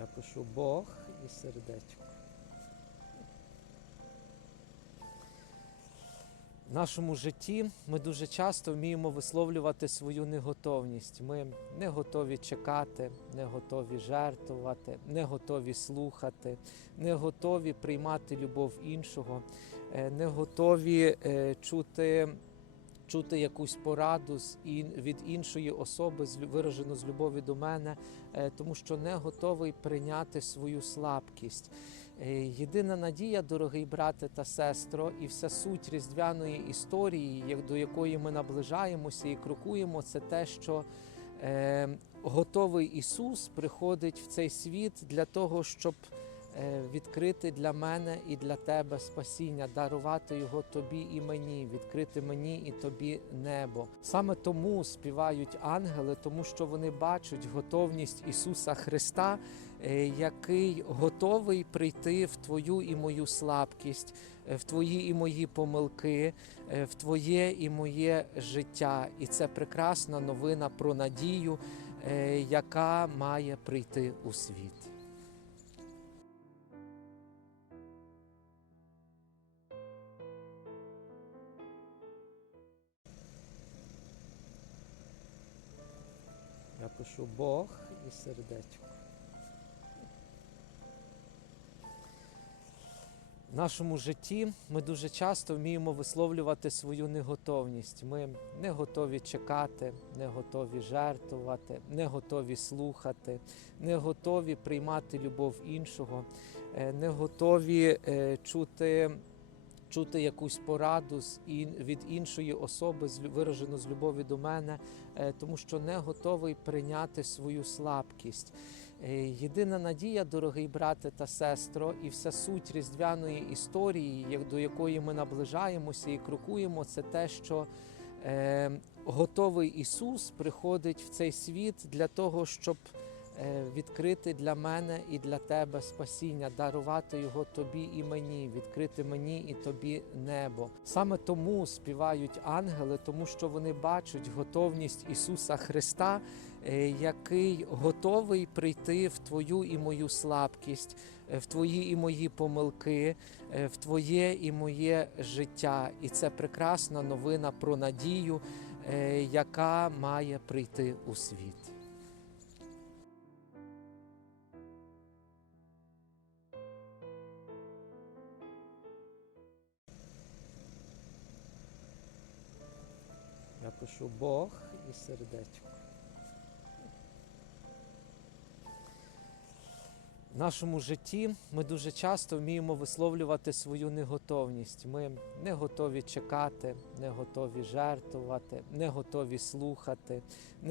Я пишу Бог і сердечко. В нашому житті ми дуже часто вміємо висловлювати свою неготовність. Ми не готові чекати, не готові жертвувати, не готові слухати, не готові приймати любов іншого, е, не готові е, чути, чути якусь пораду від іншої особи, виражену з любові до мене, е, тому що не готовий прийняти свою слабкість. Е, Єдина надія, дорогий брате та сестро, і вся суть різдвяної історії, до якої ми наближаємося і крокуємо, це те, що е, готовий Ісус приходить в цей світ для того, щоб відкрити для мене і для тебе спасіння, дарувати його тобі і мені, відкрити мені і тобі небо. Саме тому співають ангели, тому що вони бачать готовність Ісуса Христа, е, який готовий прийти в твою і мою слабкість, е, в твої і мої помилки, е, в твоє і моє життя. І це прекрасна новина про надію, е, яка має прийти у світ. Пишу Бог і сердечко. В нашому житті ми дуже часто вміємо висловлювати свою неготовність. Ми не готові чекати, не готові жертвувати, не готові слухати, не готові приймати любов іншого, е, не готові е, чути, чути якусь пораду від іншої особи, виражену з любові до мене, е, тому що не готовий прийняти свою слабкість. Е, Єдина надія, дорогий брате та сестро, і вся суть різдвяної історії, до якої ми наближаємося і крокуємо, це те, що е, готовий Ісус приходить в цей світ для того, щоб відкрити для мене і для тебе спасіння, дарувати його тобі і мені, відкрити мені і тобі небо. Саме тому співають ангели, тому що вони бачать готовність Ісуса Христа, е, який готовий прийти в твою і мою слабкість, е, в твої і мої помилки, е, в твоє і моє життя. І це прекрасна новина про надію, е, яка має прийти у світ. Пишу Бог і сердечко. В нашому житті ми дуже часто вміємо висловлювати свою неготовність. Ми не готові чекати, не готові жертвувати, не готові слухати, не